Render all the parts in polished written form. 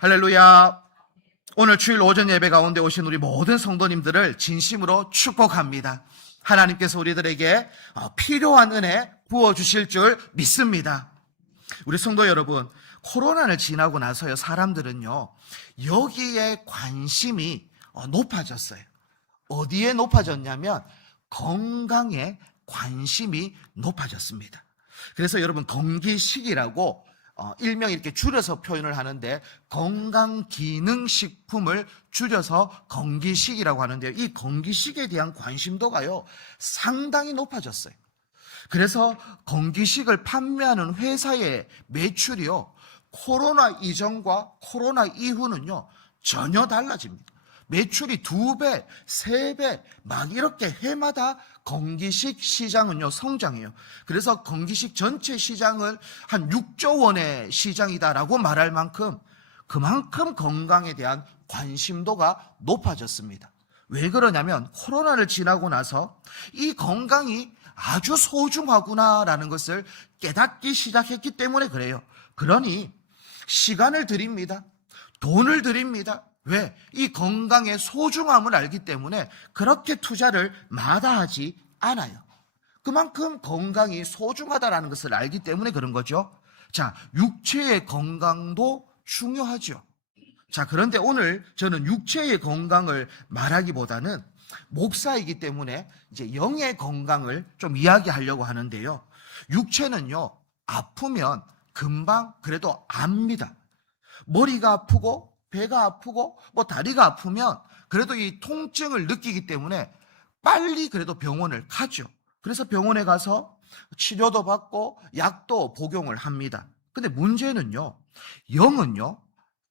할렐루야. 오늘 주일 오전 예배 가운데 오신 우리 모든 성도님들을 진심으로 축복합니다. 하나님께서 우리들에게 필요한 은혜 부어주실 줄 믿습니다. 우리 성도 여러분, 코로나를 지나고 나서요, 사람들은요, 여기에 관심이 높아졌어요. 어디에 높아졌냐면 건강에 관심이 높아졌습니다. 그래서 여러분, 건기식이라고 일명 이렇게 줄여서 표현을 하는데, 건강기능식품을 줄여서 건기식이라고 하는데요, 이 건기식에 대한 관심도가요 상당히 높아졌어요. 그래서 건기식을 판매하는 회사의 매출이요, 코로나 이전과 코로나 이후는요 전혀 달라집니다. 매출이 2배, 3배 막 이렇게 해마다 건기식 시장은요 성장해요. 그래서 건기식 전체 시장을 한 6조 원의 시장이다라고 말할 만큼, 그만큼 건강에 대한 관심도가 높아졌습니다. 왜 그러냐면 코로나를 지나고 나서 이 건강이 아주 소중하구나라는 것을 깨닫기 시작했기 때문에 그래요. 그러니 시간을 드립니다. 돈을 드립니다. 왜? 이 건강의 소중함을 알기 때문에 그렇게 투자를 마다하지 않아요. 그만큼 건강이 소중하다는 것을 알기 때문에 그런 거죠. 자, 육체의 건강도 중요하죠. 자, 그런데 오늘 저는 육체의 건강을 말하기보다는 목사이기 때문에 이제 영의 건강을 좀 이야기하려고 하는데요. 육체는요, 아프면 금방 그래도 압니다. 머리가 아프고 배가 아프고 다리가 아프면 그래도 이 통증을 느끼기 때문에 빨리 그래도 병원을 가죠. 그래서 병원에 가서 치료도 받고 약도 복용을 합니다. 근데 문제는요, 영은요,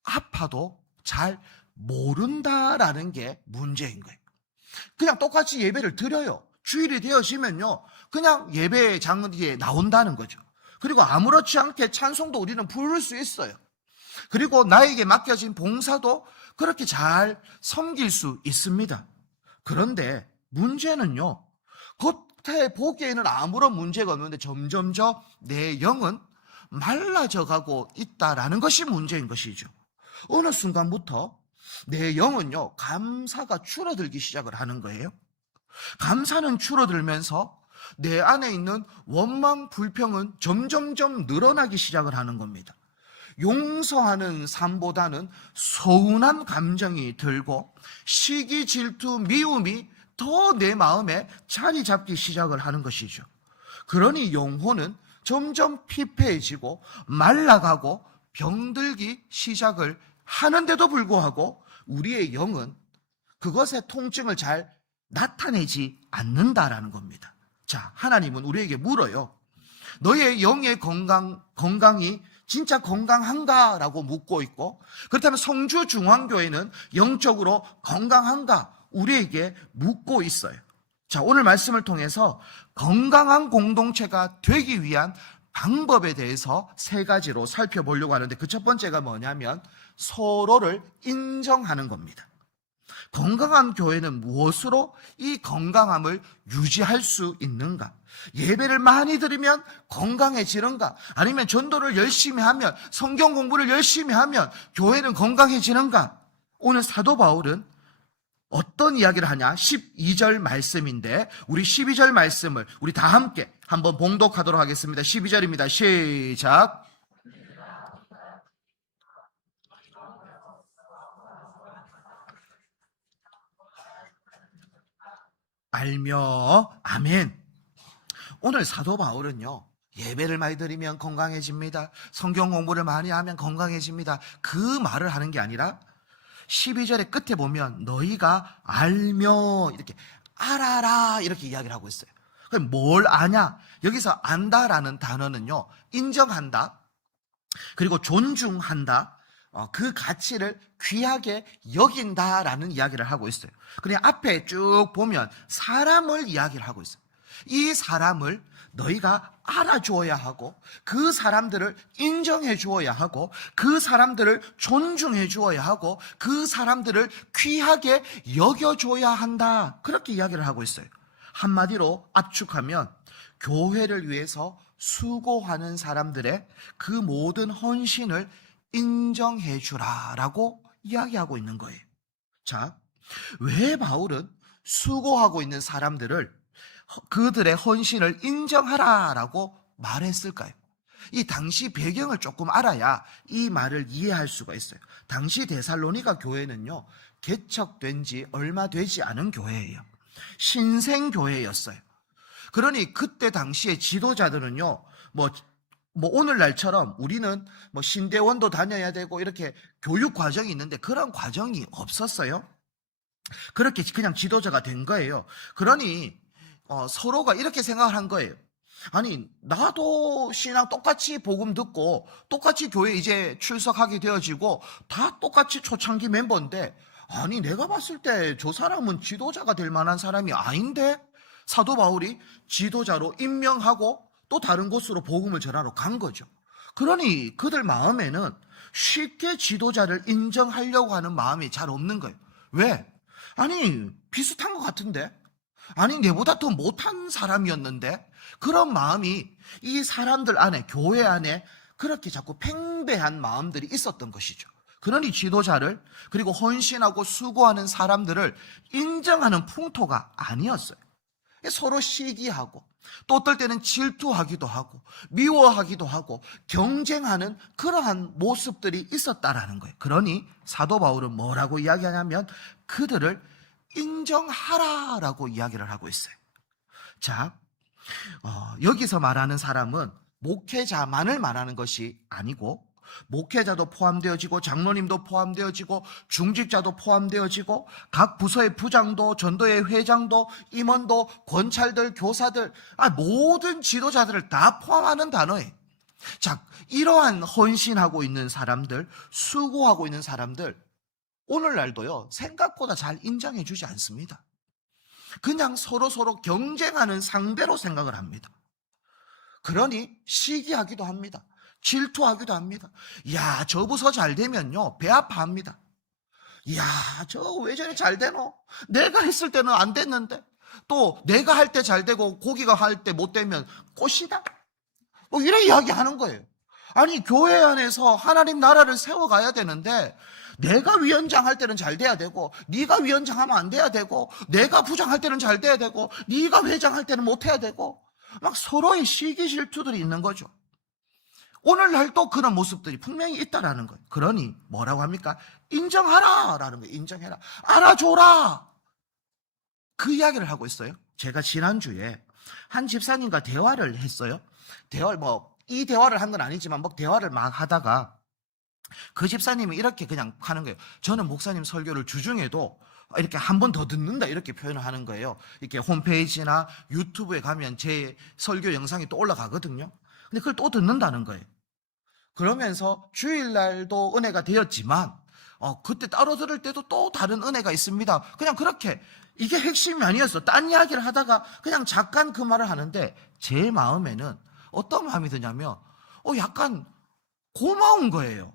아파도 잘 모른다라는 게 문제인 거예요. 그냥 똑같이 예배를 드려요. 주일이 되어지면요, 그냥 예배장에 나온다는 거죠. 그리고 아무렇지 않게 찬송도 우리는 부를 수 있어요. 그리고 나에게 맡겨진 봉사도 그렇게 잘 섬길 수 있습니다. 그런데 문제는요, 겉에 보기에는 아무런 문제가 없는데 점점 내 영은 말라져 가고 있다라는 것이 문제인 것이죠. 어느 순간부터 내 영은요, 감사가 줄어들기 시작을 하는 거예요. 감사는 줄어들면서 내 안에 있는 원망, 불평은 점점점 늘어나기 시작을 하는 겁니다. 용서하는 삶보다는 서운한 감정이 들고 시기, 질투, 미움이 더 내 마음에 자리 잡기 시작을 하는 것이죠. 그러니 영혼은 점점 피폐해지고 말라가고 병들기 시작을 하는데도 불구하고 우리의 영은 그것의 통증을 잘 나타내지 않는다라는 겁니다. 자, 하나님은 우리에게 물어요. 너의 영의 건강이 진짜 건강한가? 라고 묻고 있고, 그렇다면 성주중앙교회는 영적으로 건강한가? 우리에게 묻고 있어요. 자, 오늘 말씀을 통해서 건강한 공동체가 되기 위한 방법에 대해서 3가지로 살펴보려고 하는데, 그 첫 번째가 뭐냐면 서로를 인정하는 겁니다. 건강한 교회는 무엇으로 이 건강함을 유지할 수 있는가? 예배를 많이 드리면 건강해지는가? 아니면 전도를 열심히 하면, 성경 공부를 열심히 하면 교회는 건강해지는가? 오늘 사도 바울은 어떤 이야기를 하냐? 12절 말씀인데, 우리 12절 말씀을 우리 다 함께 한번 봉독하도록 하겠습니다. 12절입니다. 시작. 알며 아멘. 오늘 사도 바울은요, 예배를 많이 드리면 건강해집니다, 성경 공부를 많이 하면 건강해집니다, 그 말을 하는 게 아니라 12절의 끝에 보면 너희가 알며, 이렇게 알아라 이렇게 이야기를 하고 있어요. 그럼 뭘 아냐? 여기서 안다라는 단어는요, 인정한다, 그리고 존중한다, 그 가치를 귀하게 여긴다라는 이야기를 하고 있어요. 그냥 앞에 쭉 보면 사람을 이야기를 하고 있어요. 이 사람을 너희가 알아주어야 하고, 그 사람들을 인정해 주어야 하고, 그 사람들을 존중해 주어야 하고, 그 사람들을 귀하게 여겨줘야 한다, 그렇게 이야기를 하고 있어요. 한마디로 압축하면 교회를 위해서 수고하는 사람들의 그 모든 헌신을 인정해 주라라고 이야기하고 있는 거예요. 자, 왜 바울은 수고하고 있는 사람들을 그들의 헌신을 인정하라라고 말했을까요? 이 당시 배경을 조금 알아야 이 말을 이해할 수가 있어요. 당시 데살로니가 교회는요, 개척된 지 얼마 되지 않은 교회예요. 신생교회였어요. 그러니 그때 당시에 지도자들은요, 뭐 오늘날처럼 우리는 뭐 신대원도 다녀야 되고 이렇게 교육 과정이 있는데 그런 과정이 없었어요. 그렇게 그냥 지도자가 된 거예요. 그러니 서로가 이렇게 생각을 한 거예요. 아니, 나도 신앙 똑같이 복음 듣고 똑같이 교회 이제 출석하게 되어지고 다 똑같이 초창기 멤버인데, 아니 내가 봤을 때 저 사람은 지도자가 될 만한 사람이 아닌데, 사도 바울이 지도자로 임명하고 또 다른 곳으로 복음을 전하러 간 거죠. 그러니 그들 마음에는 쉽게 지도자를 인정하려고 하는 마음이 잘 없는 거예요. 왜? 아니, 비슷한 것 같은데? 아니, 내보다 더 못한 사람이었는데? 그런 마음이 이 사람들 안에, 교회 안에 그렇게 자꾸 팽배한 마음들이 있었던 것이죠. 그러니 지도자를, 그리고 헌신하고 수고하는 사람들을 인정하는 풍토가 아니었어요. 서로 시기하고, 또 어떨 때는 질투하기도 하고, 미워하기도 하고, 경쟁하는 그러한 모습들이 있었다라는 거예요. 그러니 사도 바울은 뭐라고 이야기하냐면 그들을 인정하라라고 이야기를 하고 있어요. 자, 여기서 말하는 사람은 목회자만을 말하는 것이 아니고, 목회자도 포함되어지고 장로님도 포함되어지고 중직자도 포함되어지고 각 부서의 부장도 전도의 회장도 임원도 권찰들 교사들 모든 지도자들을 다 포함하는 단어예요. 자, 이러한 헌신하고 있는 사람들, 수고하고 있는 사람들, 오늘날도요 생각보다 잘 인정해 주지 않습니다. 그냥 서로 경쟁하는 상대로 생각을 합니다. 그러니 시기하기도 합니다. 질투하기도 합니다. 야, 저 부서 잘 되면요 배 아파합니다. 야, 저 왜 저래 잘 되노? 내가 했을 때는 안 됐는데, 또 내가 할 때 잘 되고 고기가 할 때 못 되면 꽃이다, 뭐 이런 이야기 하는 거예요. 아니, 교회 안에서 하나님 나라를 세워가야 되는데 내가 위원장 할 때는 잘 돼야 되고, 네가 위원장 하면 안 돼야 되고, 내가 부장 할 때는 잘 돼야 되고, 네가 회장 할 때는 못 해야 되고, 막 서로의 시기 질투들이 있는 거죠. 오늘날도 그런 모습들이 분명히 있다라는 거예요. 그러니 뭐라고 합니까? 인정하라라는 거예요. 인정해라. 알아줘라. 그 이야기를 하고 있어요. 제가 지난주에 한 집사님과 대화를 했어요. 이 대화를 한 건 아니지만 대화를 막 하다가 그 집사님이 이렇게 그냥 하는 거예요. 저는 목사님 설교를 주중에도 이렇게 한 번 더 듣는다, 이렇게 표현을 하는 거예요. 이렇게 홈페이지나 유튜브에 가면 제 설교 영상이 또 올라가거든요. 근데 그걸 또 듣는다는 거예요. 그러면서 주일날도 은혜가 되었지만 그때 따로 들을 때도 또 다른 은혜가 있습니다. 그냥 그렇게, 이게 핵심이 아니었어. 딴 이야기를 하다가 그냥 잠깐 그 말을 하는데, 제 마음에는 어떤 마음이 드냐면 약간 고마운 거예요.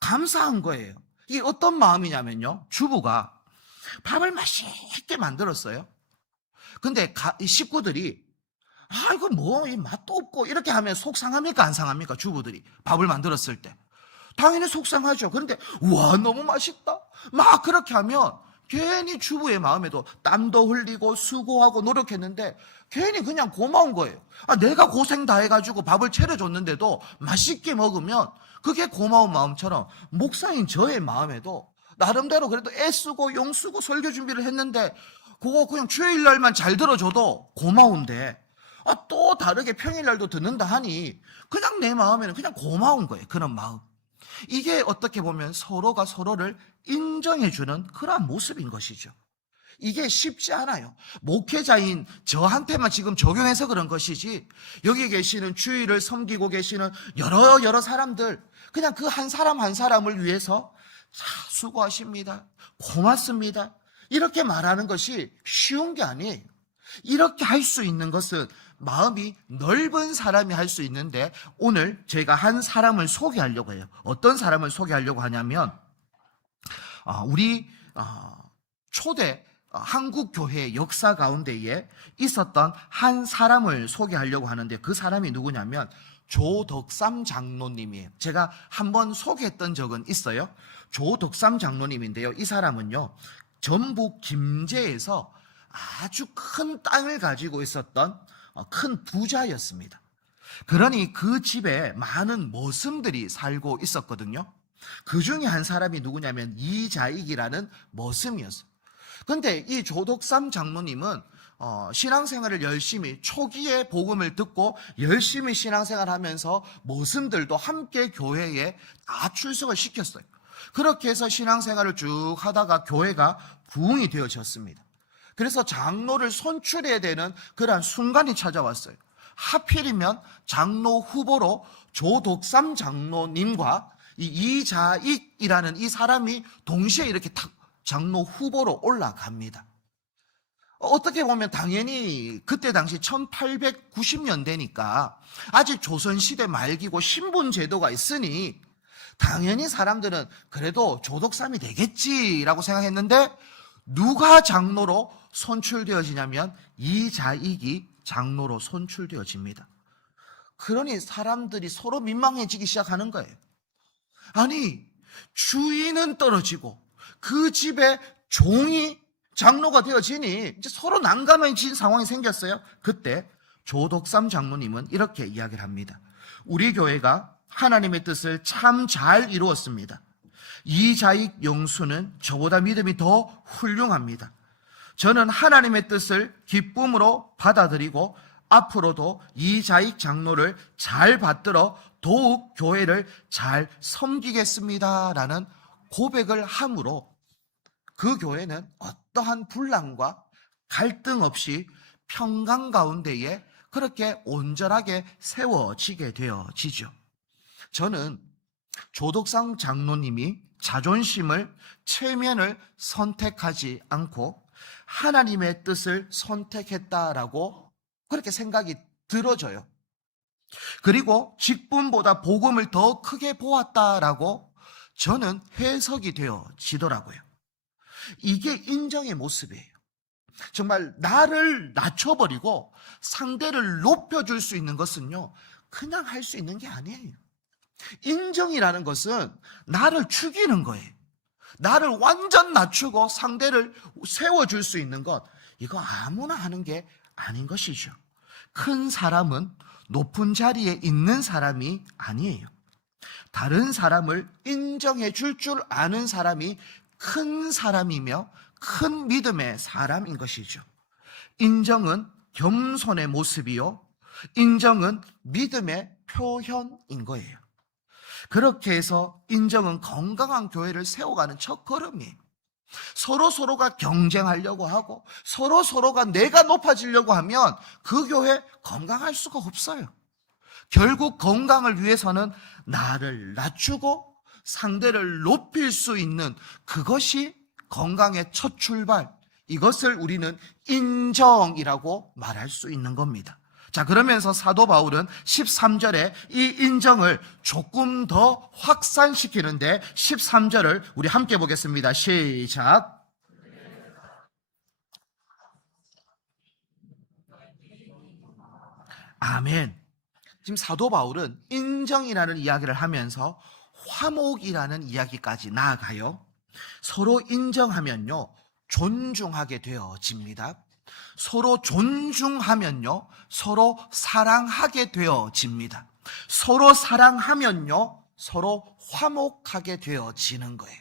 감사한 거예요. 이게 어떤 마음이냐면요, 주부가 밥을 맛있게 만들었어요. 근데 이 식구들이 이거 이 맛도 없고 이렇게 하면 속상합니까 안 상합니까? 주부들이 밥을 만들었을 때 당연히 속상하죠. 그런데 와, 너무 맛있다 막 그렇게 하면 괜히 주부의 마음에도 땀도 흘리고 수고하고 노력했는데 괜히 그냥 고마운 거예요. 내가 고생 다 해가지고 밥을 차려줬는데도 맛있게 먹으면 그게 고마운 마음처럼, 목사인 저의 마음에도 나름대로 그래도 애쓰고 용쓰고 설교 준비를 했는데 그거 그냥 주일날만 잘 들어줘도 고마운데, 또 다르게 평일날도 듣는다 하니 그냥 내 마음에는 그냥 고마운 거예요. 그런 마음. 이게 어떻게 보면 서로가 서로를 인정해주는 그러한 모습인 것이죠. 이게 쉽지 않아요. 목회자인 저한테만 지금 적용해서 그런 것이지, 여기 계시는 주일을 섬기고 계시는 여러 사람들, 그냥 그 한 사람 한 사람을 위해서 수고하십니다, 고맙습니다, 이렇게 말하는 것이 쉬운 게 아니에요. 이렇게 할 수 있는 것은 마음이 넓은 사람이 할 수 있는데, 오늘 제가 한 사람을 소개하려고 해요. 어떤 사람을 소개하려고 하냐면 우리 초대 한국교회 역사 가운데에 있었던 한 사람을 소개하려고 하는데, 그 사람이 누구냐면 조덕삼 장로님이에요. 제가 한번 소개했던 적은 있어요. 조덕삼 장로님인데요. 이 사람은요, 전북 김제에서 아주 큰 땅을 가지고 있었던 큰 부자였습니다. 그러니 그 집에 많은 머슴들이 살고 있었거든요. 그 중에 한 사람이 누구냐면 이자익이라는 머슴이었어요. 근데 이 조덕삼 장로님은 신앙생활을 열심히, 초기에 복음을 듣고 열심히 신앙생활 하면서 머슴들도 함께 교회에 다 출석을 시켰어요. 그렇게 해서 신앙생활을 쭉 하다가 교회가 부흥이 되어졌습니다. 그래서 장로를 선출해야 되는 그러한 순간이 찾아왔어요. 하필이면 장로 후보로 조덕삼 장로님과 이 이자익이라는 이 사람이 동시에 이렇게 탁 장로 후보로 올라갑니다. 어떻게 보면 당연히 그때 당시 1890년대니까 아직 조선시대 말기고 신분제도가 있으니 당연히 사람들은 그래도 조덕삼이 되겠지라고 생각했는데, 누가 장로로 선출되어지냐면 이자익이 장로로 선출되어집니다. 그러니 사람들이 서로 민망해지기 시작하는 거예요. 아니, 주인은 떨어지고 그 집에 종이 장로가 되어지니 이제 서로 난감해진 상황이 생겼어요. 그때 조덕삼 장로님은 이렇게 이야기를 합니다. 우리 교회가 하나님의 뜻을 참 잘 이루었습니다. 이자익 영수는 저보다 믿음이 더 훌륭합니다. 저는 하나님의 뜻을 기쁨으로 받아들이고 앞으로도 이자익 장로를 잘 받들어 더욱 교회를 잘 섬기겠습니다 라는 고백을 함으로 그 교회는 어떠한 분란과 갈등 없이 평강 가운데에 그렇게 온전하게 세워지게 되어지죠. 저는 조덕삼 장로님이 자존심을, 체면을 선택하지 않고 하나님의 뜻을 선택했다라고 그렇게 생각이 들어져요. 그리고 직분보다 복음을 더 크게 보았다라고 저는 해석이 되어지더라고요. 이게 인정의 모습이에요. 정말 나를 낮춰버리고 상대를 높여줄 수 있는 것은요, 그냥 할 수 있는 게 아니에요. 인정이라는 것은 나를 죽이는 거예요. 나를 완전 낮추고 상대를 세워줄 수 있는 것, 이거 아무나 하는 게 아닌 것이죠. 큰 사람은 높은 자리에 있는 사람이 아니에요. 다른 사람을 인정해 줄 아는 사람이 큰 사람이며 큰 믿음의 사람인 것이죠. 인정은 겸손의 모습이요, 인정은 믿음의 표현인 거예요. 그렇게 해서 인정은 건강한 교회를 세워가는 첫걸음이에요. 서로가 경쟁하려고 하고 서로가 내가 높아지려고 하면 그 교회 건강할 수가 없어요. 결국 건강을 위해서는 나를 낮추고 상대를 높일 수 있는 그것이 건강의 첫 출발, 이것을 우리는 인정이라고 말할 수 있는 겁니다. 자, 그러면서 사도 바울은 13절에 이 인정을 조금 더 확산시키는데 13절을 우리 함께 보겠습니다. 시작. 아멘. 지금 사도 바울은 인정이라는 이야기를 하면서 화목이라는 이야기까지 나아가요. 서로 인정하면요, 존중하게 되어집니다. 서로 존중하면요, 서로 사랑하게 되어집니다. 서로 사랑하면요, 서로 화목하게 되어지는 거예요.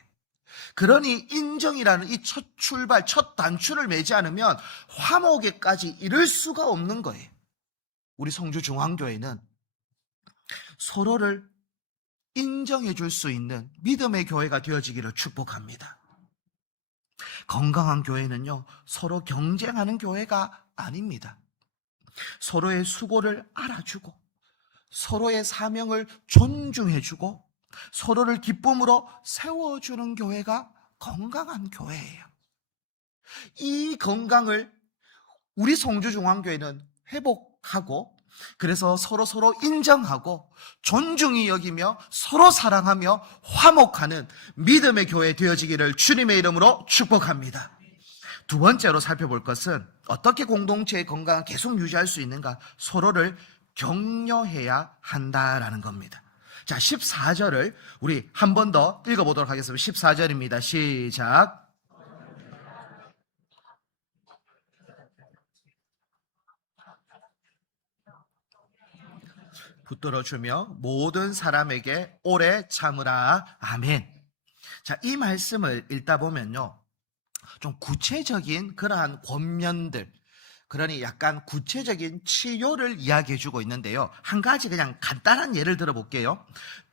그러니 인정이라는 이 첫 출발, 첫 단추를 매지 않으면 화목에까지 이를 수가 없는 거예요. 우리 성주중앙교회는 서로를 인정해 줄 수 있는 믿음의 교회가 되어지기를 축복합니다. 건강한 교회는요, 서로 경쟁하는 교회가 아닙니다. 서로의 수고를 알아주고 서로의 사명을 존중해주고 서로를 기쁨으로 세워주는 교회가 건강한 교회예요. 이 건강을 우리 성주중앙교회는 회복하고, 그래서 서로 인정하고 존중히 여기며 서로 사랑하며 화목하는 믿음의 교회 되어지기를 주님의 이름으로 축복합니다. 두 번째로 살펴볼 것은 어떻게 공동체의 건강을 계속 유지할 수 있는가? 서로를 격려해야 한다라는 겁니다. 자, 14절을 우리 한 번 더 읽어보도록 하겠습니다. 14절입니다. 시작. 붙들어주며 모든 사람에게 오래 참으라. 아멘. 자, 이 말씀을 읽다 보면요, 좀 구체적인 그러한 권면들, 그러니 약간 구체적인 치료를 이야기해 주고 있는데요. 한 가지 그냥 간단한 예를 들어 볼게요.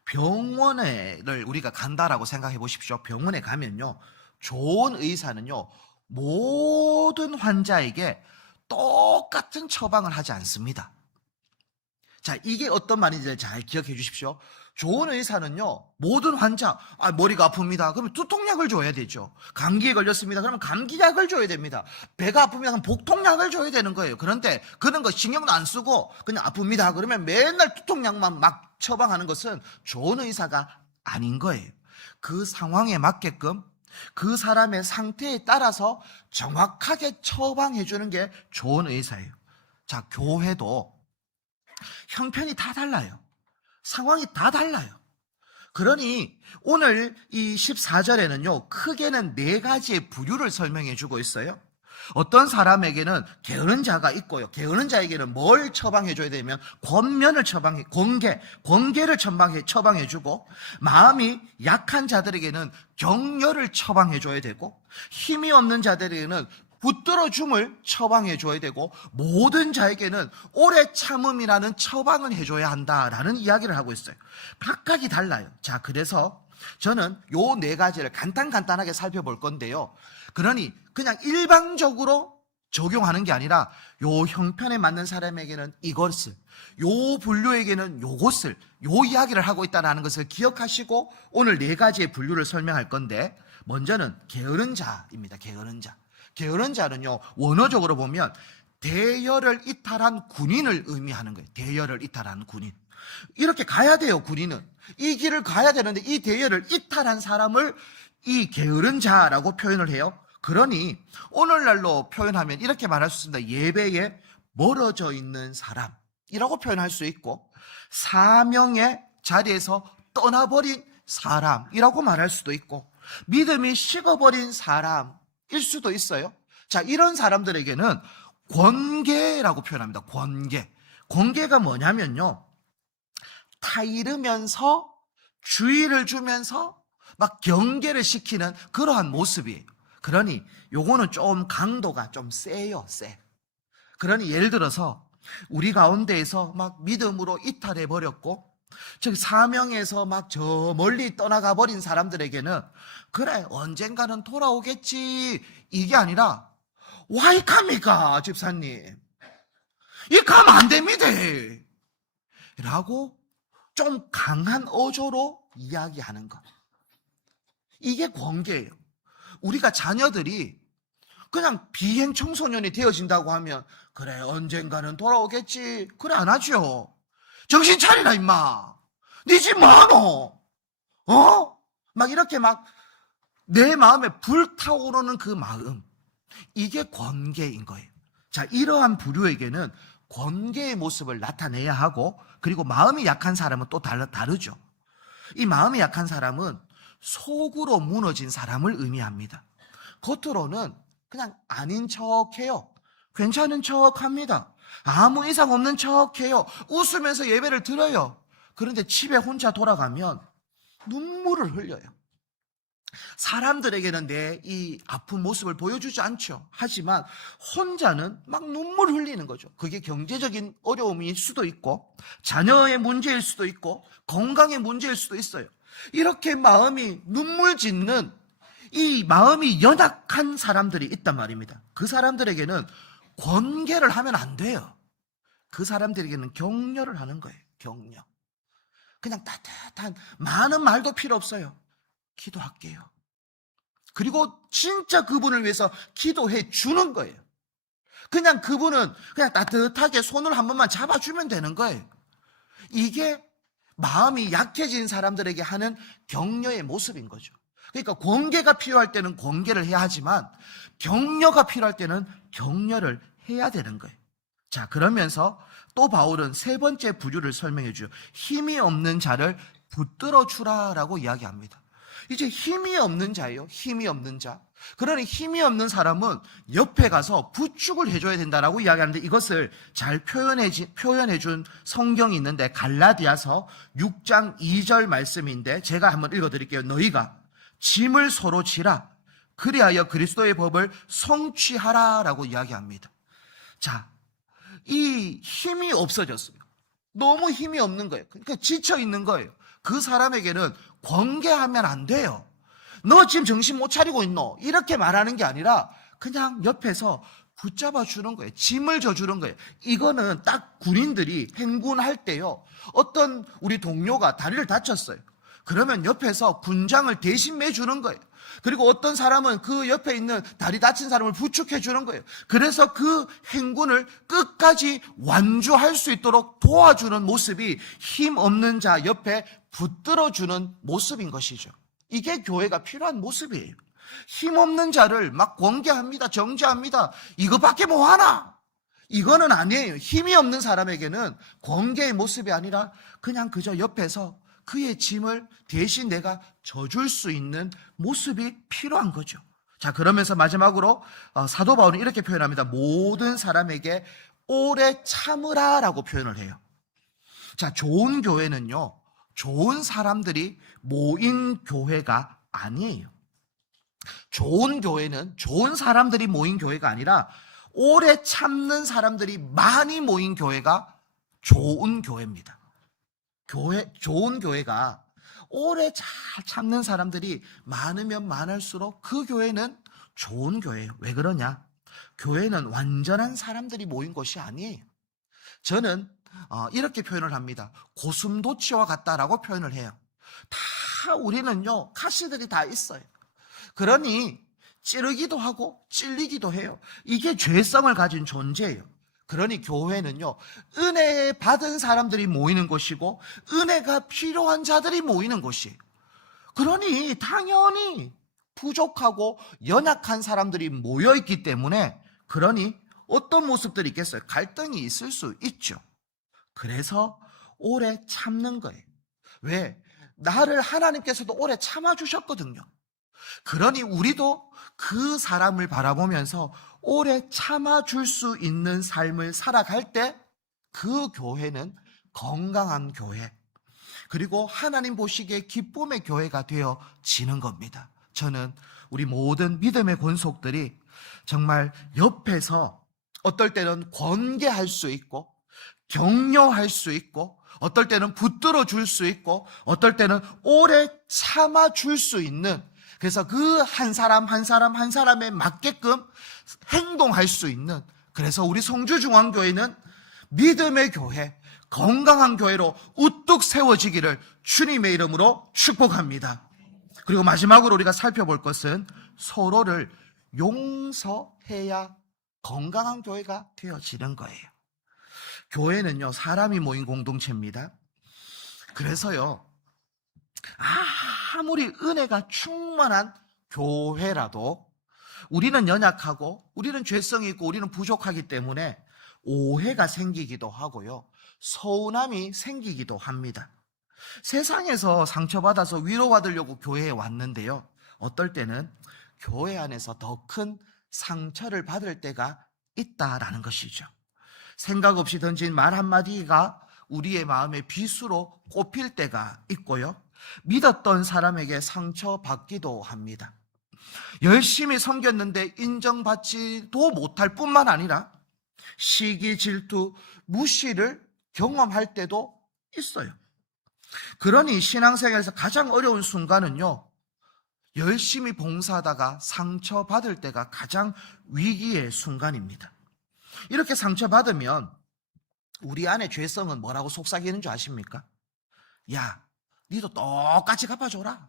병원을 우리가 간다라고 생각해 보십시오. 병원에 가면요, 좋은 의사는요, 모든 환자에게 똑같은 처방을 하지 않습니다. 자, 이게 어떤 말인지 잘 기억해 주십시오. 좋은 의사는요, 모든 환자, 머리가 아픕니다. 그러면 두통약을 줘야 되죠. 감기에 걸렸습니다. 그러면 감기약을 줘야 됩니다. 배가 아프면 복통약을 줘야 되는 거예요. 그런데 그런 거 신경도 안 쓰고 그냥 아픕니다. 그러면 맨날 두통약만 막 처방하는 것은 좋은 의사가 아닌 거예요. 그 상황에 맞게끔 그 사람의 상태에 따라서 정확하게 처방해 주는 게 좋은 의사예요. 자, 교회도 형편이 다 달라요. 상황이 다 달라요. 그러니 오늘 이 14절에는요, 크게는 4가지의 부류를 설명해 주고 있어요. 어떤 사람에게는 게으른 자가 있고요. 게으른 자에게는 뭘 처방해 줘야 되면 권면을 권계를 처방해 주고, 마음이 약한 자들에게는 격려를 처방해 줘야 되고, 힘이 없는 자들에게는 붙들어줌을 처방해 줘야 되고, 모든 자에게는 오래 참음이라는 처방을 해줘야 한다라는 이야기를 하고 있어요. 각각이 달라요. 자, 그래서 저는 요 4가지를 간단하게 살펴볼 건데요. 그러니 그냥 일방적으로 적용하는 게 아니라 요 형편에 맞는 사람에게는 이것을, 요 분류에게는 요것을, 요 이야기를 하고 있다는 것을 기억하시고 오늘 4가지의 분류를 설명할 건데, 먼저는 게으른 자입니다. 게으른 자. 게으른 자는요, 원어적으로 보면 대열을 이탈한 군인을 의미하는 거예요. 대열을 이탈한 군인. 이렇게 가야 돼요, 군인은. 이 길을 가야 되는데 이 대열을 이탈한 사람을 이 게으른 자라고 표현을 해요. 그러니 오늘날로 표현하면 이렇게 말할 수 있습니다. 예배에 멀어져 있는 사람이라고 표현할 수 있고, 사명의 자리에서 떠나버린 사람이라고 말할 수도 있고, 믿음이 식어버린 사람 일 수도 있어요. 자, 이런 사람들에게는 권계라고 표현합니다. 권계가 뭐냐면요, 타이르면서 주의를 주면서 막 경계를 시키는 그러한 모습이에요. 그러니 요거는 좀 강도가 좀 세요. 그러니 예를 들어서 우리 가운데에서 막 믿음으로 이탈해 버렸고, 즉 사명에서 막 저 멀리 떠나가 버린 사람들에게는 그래 언젠가는 돌아오겠지 이게 아니라, 와이 갑니까 집사님, 이 가면 안 됩니다 라고 좀 강한 어조로 이야기하는 것, 이게 권계예요. 우리가 자녀들이 그냥 비행 청소년이 되어진다고 하면 그래 언젠가는 돌아오겠지 그래 안 하죠. 정신 차리라 임마, 네 집 뭐하노, 막 이렇게 막 내 마음에 불타오르는 그 마음, 이게 권계인 거예요. 자, 이러한 부류에게는 권계의 모습을 나타내야 하고, 그리고 마음이 약한 사람은 또 다르죠. 이 마음이 약한 사람은 속으로 무너진 사람을 의미합니다. 겉으로는 그냥 아닌 척해요. 괜찮은 척합니다. 아무 이상 없는 척해요. 웃으면서 예배를 드려요. 그런데 집에 혼자 돌아가면 눈물을 흘려요. 사람들에게는 내 이 아픈 모습을 보여주지 않죠. 하지만 혼자는 막 눈물 흘리는 거죠. 그게 경제적인 어려움일 수도 있고, 자녀의 문제일 수도 있고, 건강의 문제일 수도 있어요. 이렇게 마음이 눈물 짓는, 이 마음이 연약한 사람들이 있단 말입니다. 그 사람들에게는 권계를 하면 안 돼요. 그 사람들에게는 격려를 하는 거예요. 격려. 그냥 따뜻한, 많은 말도 필요 없어요. 기도할게요. 그리고 진짜 그분을 위해서 기도해 주는 거예요. 그냥 그분은 그냥 따뜻하게 손을 한 번만 잡아주면 되는 거예요. 이게 마음이 약해진 사람들에게 하는 격려의 모습인 거죠. 그러니까 권계가 필요할 때는 권계를 해야 하지만 격려가 필요할 때는 격려를 해야 되는 거예요. 자, 그러면서 또 바울은 세 번째 부류를 설명해 줘요. 힘이 없는 자를 붙들어 주라라고 이야기합니다. 이제 힘이 없는 자예요. 힘이 없는 자. 그러니 힘이 없는 사람은 옆에 가서 부축을 해줘야 된다라고 이야기하는데, 이것을 잘 표현해 준 성경이 있는데 갈라디아서 6장 2절 말씀인데 제가 한번 읽어드릴게요. 너희가 짐을 서로 지라 그리하여 그리스도의 법을 성취하라라고 이야기합니다. 자, 이 힘이 없어졌어요. 너무 힘이 없는 거예요. 그러니까 지쳐 있는 거예요. 그 사람에게는 권계하면 안 돼요. 너 지금 정신 못 차리고 있노? 이렇게 말하는 게 아니라 그냥 옆에서 붙잡아 주는 거예요. 짐을 져주는 거예요. 이거는 딱 군인들이 행군할 때요, 어떤 우리 동료가 다리를 다쳤어요. 그러면 옆에서 군장을 대신 매주는 거예요. 그리고 어떤 사람은 그 옆에 있는 다리 다친 사람을 부축해 주는 거예요. 그래서 그 행군을 끝까지 완주할 수 있도록 도와주는 모습이 힘 없는 자 옆에 붙들어주는 모습인 것이죠. 이게 교회가 필요한 모습이에요. 힘 없는 자를 막 권계합니다. 정죄합니다. 이거밖에 뭐 하나? 이거는 아니에요. 힘이 없는 사람에게는 권계의 모습이 아니라 그냥 그저 옆에서 그의 짐을 대신 내가 져줄 수 있는 모습이 필요한 거죠. 자, 그러면서 마지막으로 사도 바울은 이렇게 표현합니다. 모든 사람에게 오래 참으라 라고 표현을 해요. 자, 좋은 교회는요, 좋은 사람들이 모인 교회가 아니에요. 좋은 교회는 좋은 사람들이 모인 교회가 아니라 오래 참는 사람들이 많이 모인 교회가 좋은 교회입니다. 좋은 교회가 오래 잘 참는 사람들이 많으면 많을수록 그 교회는 좋은 교회예요. 왜 그러냐? 교회는 완전한 사람들이 모인 곳이 아니에요. 저는 이렇게 표현을 합니다. 고슴도치와 같다라고 표현을 해요. 다 우리는요, 가시들이 다 있어요. 그러니 찌르기도 하고 찔리기도 해요. 이게 죄성을 가진 존재예요. 그러니 교회는요, 은혜 받은 사람들이 모이는 곳이고 은혜가 필요한 자들이 모이는 곳이에요. 그러니 당연히 부족하고 연약한 사람들이 모여있기 때문에, 그러니 어떤 모습들이 있겠어요? 갈등이 있을 수 있죠. 그래서 오래 참는 거예요. 왜? 나를 하나님께서도 오래 참아주셨거든요. 그러니 우리도 그 사람을 바라보면서 오래 참아줄 수 있는 삶을 살아갈 때 그 교회는 건강한 교회, 그리고 하나님 보시기에 기쁨의 교회가 되어지는 겁니다. 저는 우리 모든 믿음의 권속들이 정말 옆에서 어떨 때는 권계할 수 있고 격려할 수 있고 어떨 때는 붙들어 줄 수 있고 어떨 때는 오래 참아줄 수 있는, 그래서 그 한 사람 한 사람 한 사람에 맞게끔 행동할 수 있는, 그래서 우리 성주중앙교회는 믿음의 교회, 건강한 교회로 우뚝 세워지기를 주님의 이름으로 축복합니다. 그리고 마지막으로 우리가 살펴볼 것은 서로를 용서해야 건강한 교회가 되어지는 거예요. 교회는요, 사람이 모인 공동체입니다. 그래서요, 아무리 은혜가 충만한 교회라도 우리는 연약하고 우리는 죄성이 있고 우리는 부족하기 때문에 오해가 생기기도 하고요, 서운함이 생기기도 합니다. 세상에서 상처받아서 위로받으려고 교회에 왔는데요, 어떨 때는 교회 안에서 더 큰 상처를 받을 때가 있다라는 것이죠. 생각 없이 던진 말 한마디가 우리의 마음의 빗으로 꼽힐 때가 있고요, 믿었던 사람에게 상처받기도 합니다. 열심히 섬겼는데 인정받지도 못할 뿐만 아니라 시기, 질투, 무시를 경험할 때도 있어요. 그러니 신앙생활에서 가장 어려운 순간은요, 열심히 봉사하다가 상처받을 때가 가장 위기의 순간입니다. 이렇게 상처받으면 우리 안에 죄성은 뭐라고 속삭이는 줄 아십니까? 야, 니도 똑같이 갚아줘라.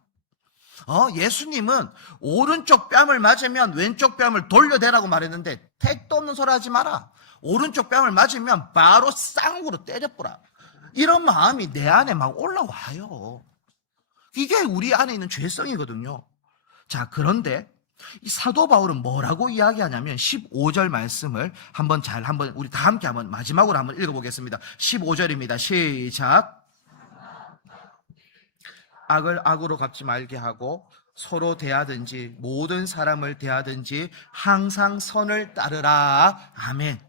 예수님은 오른쪽 뺨을 맞으면 왼쪽 뺨을 돌려대라고 말했는데 택도 없는 소리 하지 마라. 오른쪽 뺨을 맞으면 바로 쌍으로 때려보라. 이런 마음이 내 안에 막 올라와요. 이게 우리 안에 있는 죄성이거든요. 자, 그런데 이 사도 바울은 뭐라고 이야기하냐면 15절 말씀을 한번 우리 다 함께 한번 마지막으로 한번 읽어보겠습니다. 15절입니다. 시작. 악을 악으로 갚지 말게 하고 서로 대하든지 모든 사람을 대하든지 항상 선을 따르라. 아멘.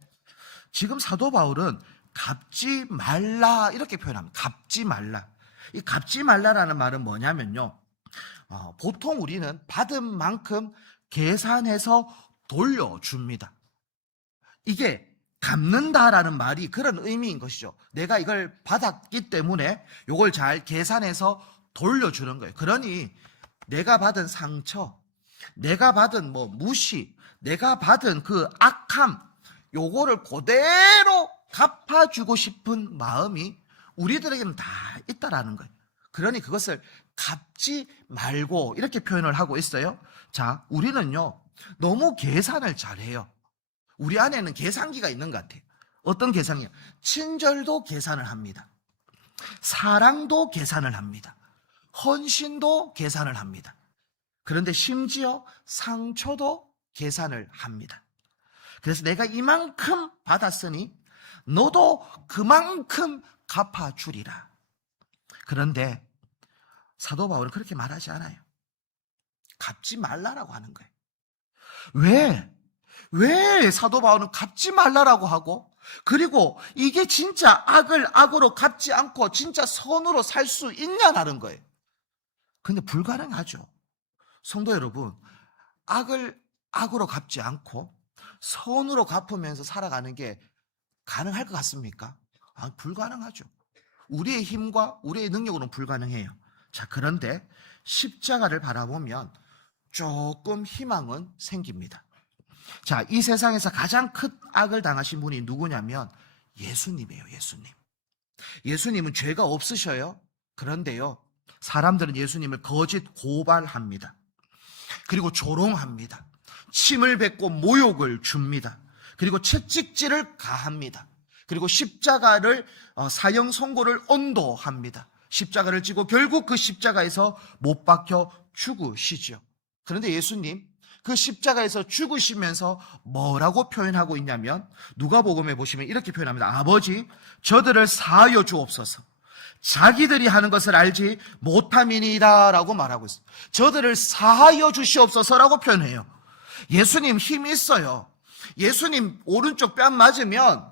지금 사도 바울은 갚지 말라 이렇게 표현합니다. 갚지 말라. 이 갚지 말라라는 말은 뭐냐면요, 보통 우리는 받은 만큼 계산해서 돌려줍니다. 이게 갚는다라는 말이 그런 의미인 것이죠. 내가 이걸 받았기 때문에 이걸 잘 계산해서 돌려주는 거예요. 그러니 내가 받은 상처, 내가 받은 무시, 내가 받은 그 악함, 요거를 그대로 갚아주고 싶은 마음이 우리들에게는 다 있다라는 거예요. 그러니 그것을 갚지 말고 이렇게 표현을 하고 있어요. 자, 우리는요, 너무 계산을 잘해요. 우리 안에는 계산기가 있는 것 같아요. 어떤 계산이요? 친절도 계산을 합니다. 사랑도 계산을 합니다. 헌신도 계산을 합니다. 그런데 심지어 상처도 계산을 합니다. 그래서 내가 이만큼 받았으니 너도 그만큼 갚아주리라. 그런데 사도 바울은 그렇게 말하지 않아요. 갚지 말라라고 하는 거예요. 왜 사도 바울은 갚지 말라라고 하고, 그리고 이게 진짜 악을 악으로 갚지 않고 진짜 선으로 살 수 있냐라는 거예요. 근데 불가능하죠. 성도 여러분, 악을 악으로 갚지 않고 선으로 갚으면서 살아가는 게 가능할 것 같습니까? 불가능하죠. 우리의 힘과 우리의 능력으로는 불가능해요. 자, 그런데 십자가를 바라보면 조금 희망은 생깁니다. 자, 이 세상에서 가장 큰 악을 당하신 분이 누구냐면 예수님이에요. 예수님은 죄가 없으셔요. 그런데요, 사람들은 예수님을 거짓 고발합니다. 그리고 조롱합니다. 침을 뱉고 모욕을 줍니다. 그리고 채찍질을 가합니다. 그리고 십자가를 사형 선고를 언도합니다. 십자가를 지고 결국 그 십자가에서 못 박혀 죽으시죠. 그런데 예수님 그 십자가에서 죽으시면서 뭐라고 표현하고 있냐면, 누가복음에 보시면 이렇게 표현합니다. 아버지, 저들을 사하여 주옵소서. 자기들이 하는 것을 알지 못함이니이다 라고 말하고 있어요. 저들을 사하여 주시옵소서라고 표현해요. 예수님 힘이 있어요. 예수님 오른쪽 뺨 맞으면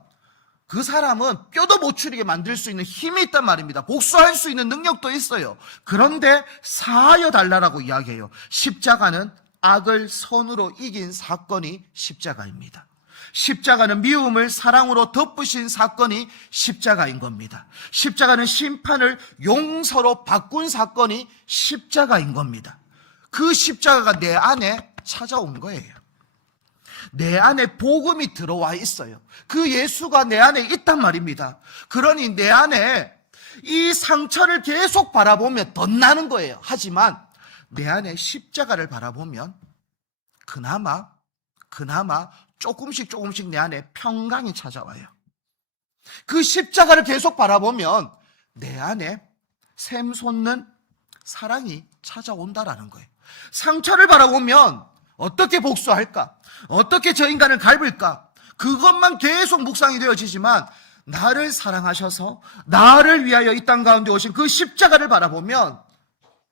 그 사람은 뼈도 못 추리게 만들 수 있는 힘이 있단 말입니다. 복수할 수 있는 능력도 있어요. 그런데 사하여 달라라고 이야기해요. 십자가는 악을 선으로 이긴 사건이 십자가입니다. 십자가는 미움을 사랑으로 덮으신 사건이 십자가인 겁니다. 십자가는 심판을 용서로 바꾼 사건이 십자가인 겁니다. 그 십자가가 내 안에 찾아온 거예요. 내 안에 복음이 들어와 있어요. 그 예수가 내 안에 있단 말입니다. 그러니 내 안에 이 상처를 계속 바라보면 덧 나는 거예요. 하지만 내 안에 십자가를 바라보면 그나마 조금씩 내 안에 평강이 찾아와요. 그 십자가를 계속 바라보면 내 안에 샘솟는 사랑이 찾아온다라는 거예요. 상처를 바라보면 어떻게 복수할까? 어떻게 저 인간을 갈을까? 그것만 계속 묵상이 되어지지만, 나를 사랑하셔서 나를 위하여 이 땅 가운데 오신 그 십자가를 바라보면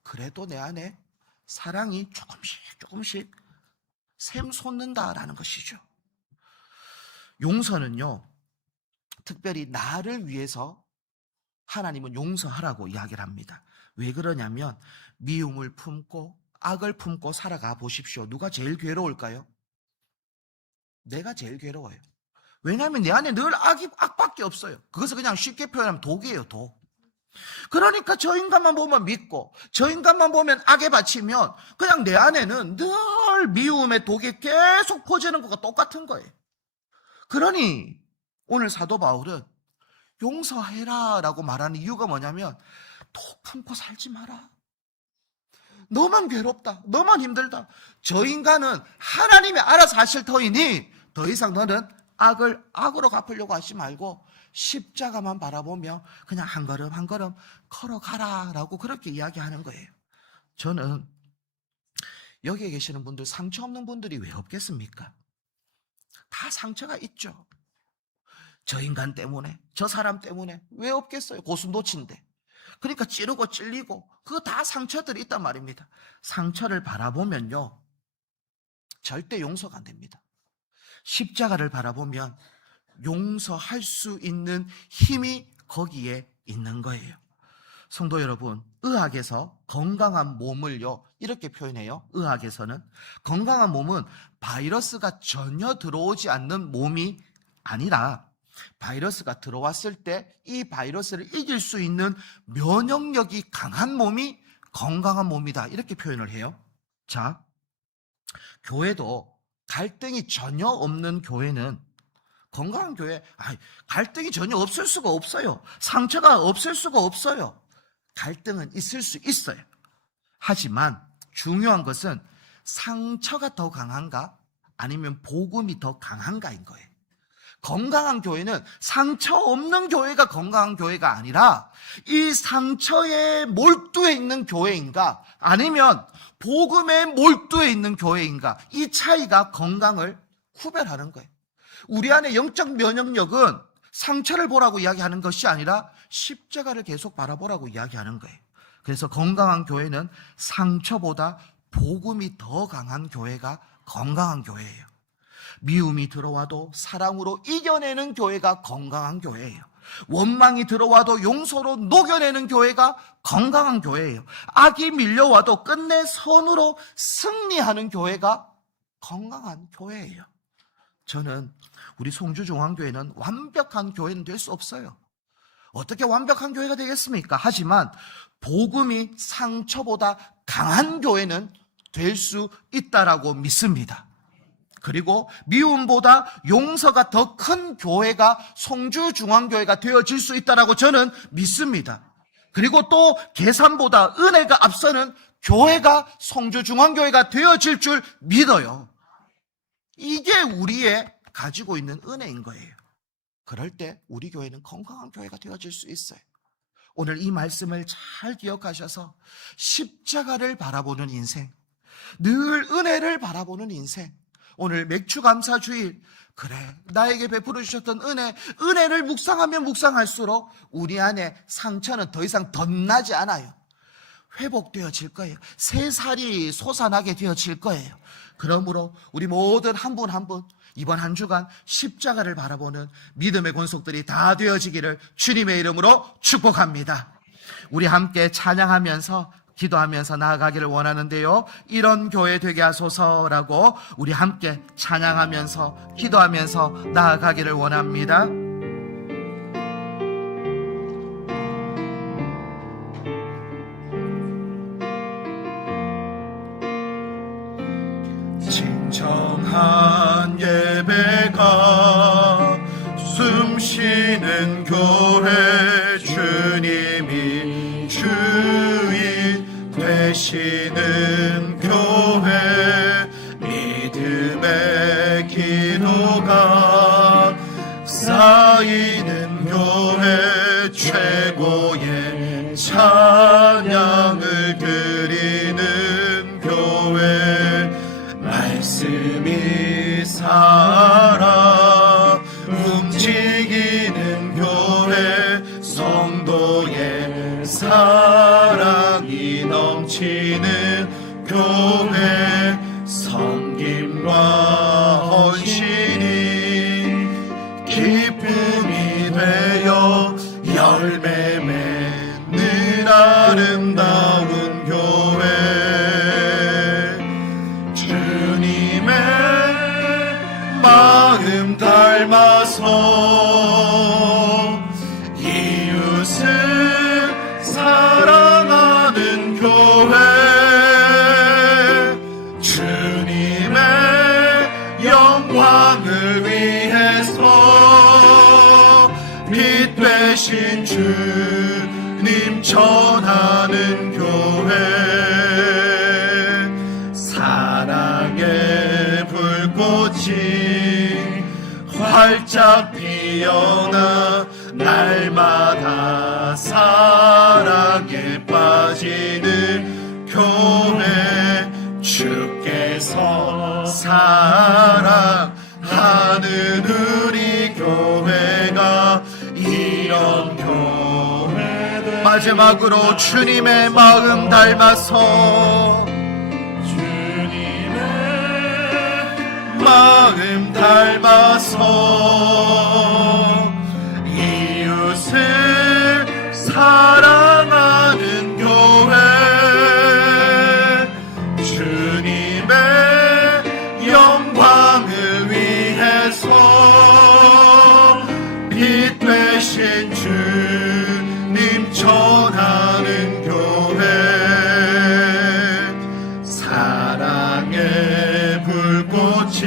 그래도 내 안에 사랑이 조금씩 샘솟는다라는 것이죠. 용서는요, 특별히 나를 위해서 하나님은 용서하라고 이야기를 합니다. 왜 그러냐면 미움을 품고 악을 품고 살아가 보십시오. 누가 제일 괴로울까요? 내가 제일 괴로워요. 왜냐하면 내 안에 늘 악밖에 없어요. 그것을 그냥 쉽게 표현하면 독이에요, 독. 그러니까 저 인간만 보면 믿고 저 인간만 보면 악에 바치면 그냥 내 안에는 늘 미움의 독이 계속 퍼지는 것과 똑같은 거예요. 그러니 오늘 사도 바울은 용서해라 라고 말하는 이유가 뭐냐면, 독 품고 살지 마라. 너만 괴롭다, 너만 힘들다. 저 인간은 하나님이 알아서 하실 터이니 더 이상 너는 악을 악으로 갚으려고 하지 말고 십자가만 바라보며 그냥 한 걸음 한 걸음 걸어가라 라고 그렇게 이야기하는 거예요. 저는 여기에 계시는 분들 상처 없는 분들이 왜 없겠습니까? 다 상처가 있죠. 저 인간 때문에, 저 사람 때문에 왜 없겠어요? 고슴도치인데. 그러니까 찌르고 찔리고 그거 다 상처들이 있단 말입니다. 상처를 바라보면요, 절대 용서가 안 됩니다. 십자가를 바라보면 용서할 수 있는 힘이 거기에 있는 거예요. 성도 여러분, 의학에서 건강한 몸을요, 이렇게 표현해요. 의학에서는 건강한 몸은 바이러스가 전혀 들어오지 않는 몸이 아니라 바이러스가 들어왔을 때 이 바이러스를 이길 수 있는 면역력이 강한 몸이 건강한 몸이다, 이렇게 표현을 해요. 자, 교회도 갈등이 전혀 없는 교회는, 건강한 교회, 갈등이 전혀 없을 수가 없어요. 상처가 없을 수가 없어요. 갈등은 있을 수 있어요. 하지만 중요한 것은 상처가 더 강한가 아니면 복음이 더 강한가인 거예요. 건강한 교회는 상처 없는 교회가 건강한 교회가 아니라 이 상처에 몰두해 있는 교회인가 아니면 복음에 몰두해 있는 교회인가, 이 차이가 건강을 구별하는 거예요. 우리 안에 영적 면역력은 상처를 보라고 이야기하는 것이 아니라 십자가를 계속 바라보라고 이야기하는 거예요. 그래서 건강한 교회는 상처보다 복음이 더 강한 교회가 건강한 교회예요. 미움이 들어와도 사랑으로 이겨내는 교회가 건강한 교회예요. 원망이 들어와도 용서로 녹여내는 교회가 건강한 교회예요. 악이 밀려와도 끝내 선으로 승리하는 교회가 건강한 교회예요. 저는 우리 송주중앙교회는 완벽한 교회는 될 수 없어요. 어떻게 완벽한 교회가 되겠습니까? 하지만 복음이 상처보다 강한 교회는 될 수 있다라고 믿습니다. 그리고 미움보다 용서가 더 큰 교회가 송주중앙교회가 되어질 수 있다라고 저는 믿습니다. 그리고 또 계산보다 은혜가 앞서는 교회가 송주중앙교회가 되어질 줄 믿어요. 이게 우리의 가지고 있는 은혜인 거예요. 그럴 때 우리 교회는 건강한 교회가 되어질 수 있어요. 오늘 이 말씀을 잘 기억하셔서 십자가를 바라보는 인생, 늘 은혜를 바라보는 인생, 오늘 맥주감사주일, 그래, 나에게 베풀어 주셨던 은혜를 묵상하면 묵상할수록 우리 안에 상처는 더 이상 덧나지 않아요. 회복되어질 거예요. 새살이 솟아나게 되어질 거예요. 그러므로 우리 모든 한 분 한 분 이번 한 주간 십자가를 바라보는 믿음의 권속들이 다 되어지기를 주님의 이름으로 축복합니다. 우리 함께 찬양하면서 기도하면서 나아가기를 원하는데요, 이런 교회 되게 하소서라고 우리 함께 찬양하면서 기도하면서 나아가기를 원합니다. 진정한 예배가 숨쉬는 교회, 주님이 주인 되시는 교회, 믿음의 기도가 쌓이는 교회, 최고의 찬양을 드리는 교회, 말씀이 살아 움직이는 교회, 성도의 사랑이 넘치는 교회, 섬김과 헌신이 기쁨이 되어 열매 맺는 아름다운 교회, 주님의 마음 닮아서 이웃을 사랑하는 교회, 주님의 영광을 위해서 빛 되신 주님 전하는 교회, 사랑의 불꽃이 활짝 피어나 날마다 사랑에 빠지는 교회, 축복 주께서 사랑하는 우리 교회가 이런 교회. 마지막으로 주님의 마음 닮아서, 주님의 마음 닮아서 이웃을 사랑하는 교회, 주님의 영광을 위해서 빛 되신 주님 전하는 교회, 사랑의 불꽃이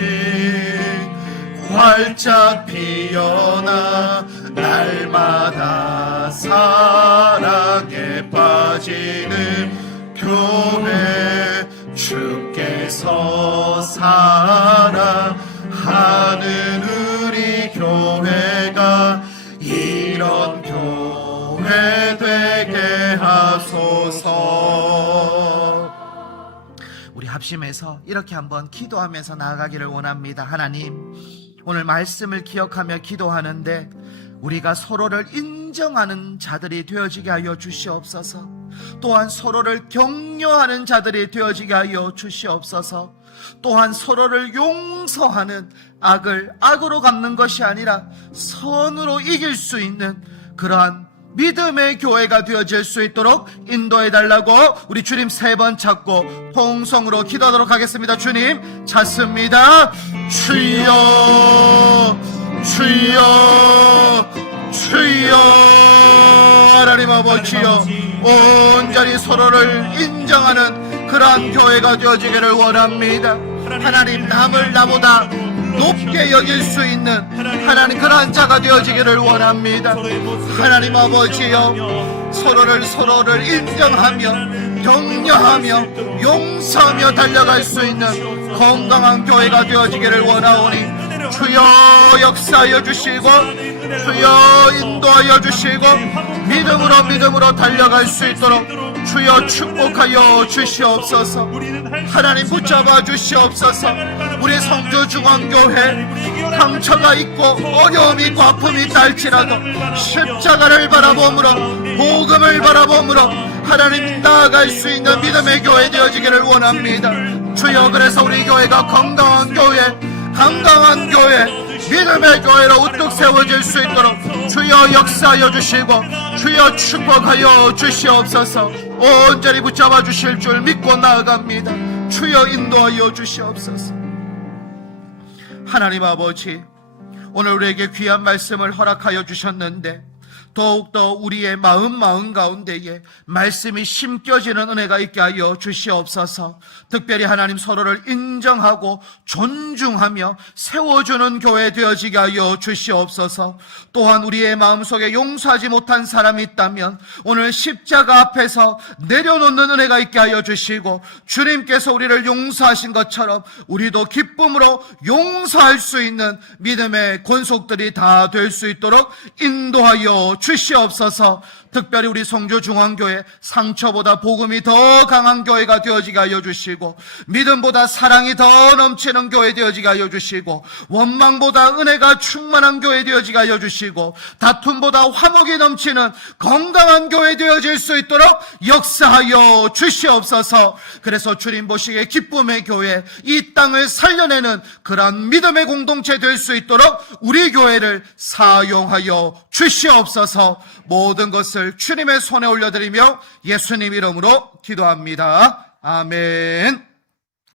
활짝 피어나 날마다 사랑에 빠지는 교회, 주께서 사랑하는 우리 교회가 이런 교회 되게 하소서. 우리 합심해서 이렇게 한번 기도하면서 나아가기를 원합니다. 하나님, 오늘 말씀을 기억하며 기도하는데 우리가 서로를 인정하는 자들이 되어지게 하여 주시옵소서. 또한 서로를 격려하는 자들이 되어지게 하여 주시옵소서. 또한 서로를 용서하는, 악을 악으로 갚는 것이 아니라 선으로 이길 수 있는 그러한 믿음의 교회가 되어질 수 있도록 인도해달라고 우리 주님 3번 찾고 통성으로 기도하도록 하겠습니다. 주님 찾습니다. 주여 주여 주여. 하나님 아버지여, 온전히 서로를 인정하는 그러한 교회가 되어지기를 원합니다. 하나님, 남을 나보다 높게 여길 수 있는 하나님 그러한 자가 되어지기를 원합니다. 하나님 아버지여, 서로를 인정하며 격려하며 용서하며 달려갈 수 있는 건강한 교회가 되어지기를 원하오니 주여 역사하여 주시고 주여 인도하여 주시고 믿음으로 달려갈 수 있도록 주여 축복하여 주시옵소서. 하나님 붙잡아 주시옵소서. 우리 성주중앙교회 상처가 있고 어려움이 있고 아픔이 있다 할지라도 십자가를 바라보므로 복음을 바라보므로 하나님 나아갈 수 있는 믿음의 교회 되어지기를 원합니다. 주여, 그래서 우리 교회가 건강한 교회 믿음의 교회로 우뚝 세워질 수 있도록 주여 역사하여 주시고 주여 축복하여 주시옵소서. 온전히 붙잡아 주실 줄 믿고 나아갑니다. 주여 인도하여 주시옵소서. 하나님 아버지, 오늘 우리에게 귀한 말씀을 허락하여 주셨는데 더욱더 우리의 마음 가운데에 말씀이 심겨지는 은혜가 있게 하여 주시옵소서. 특별히 하나님, 서로를 인정하고 존중하며 세워주는 교회 되어지게 하여 주시옵소서. 또한 우리의 마음속에 용서하지 못한 사람이 있다면 오늘 십자가 앞에서 내려놓는 은혜가 있게 하여 주시고, 주님께서 우리를 용서하신 것처럼 우리도 기쁨으로 용서할 수 있는 믿음의 권속들이 다 될 수 있도록 인도하여 주시옵소서. 특별히 우리 성주중앙교회 상처보다 복음이 더 강한 교회가 되어지게 하여 주시고, 믿음보다 사랑이 더 넘치는 교회 되어지게 하여 주시고, 원망보다 은혜가 충만한 교회 되어지게 하여 주시고, 다툼보다 화목이 넘치는 건강한 교회 되어질 수 있도록 역사하여 주시옵소서. 그래서 주님 보시기에 기쁨의 교회, 이 땅을 살려내는 그러한 믿음의 공동체 될 수 있도록 우리 교회를 사용하여 주시옵소서. 모든 것을 주님의 손에 올려드리며 예수님 이름으로 기도합니다. 아멘.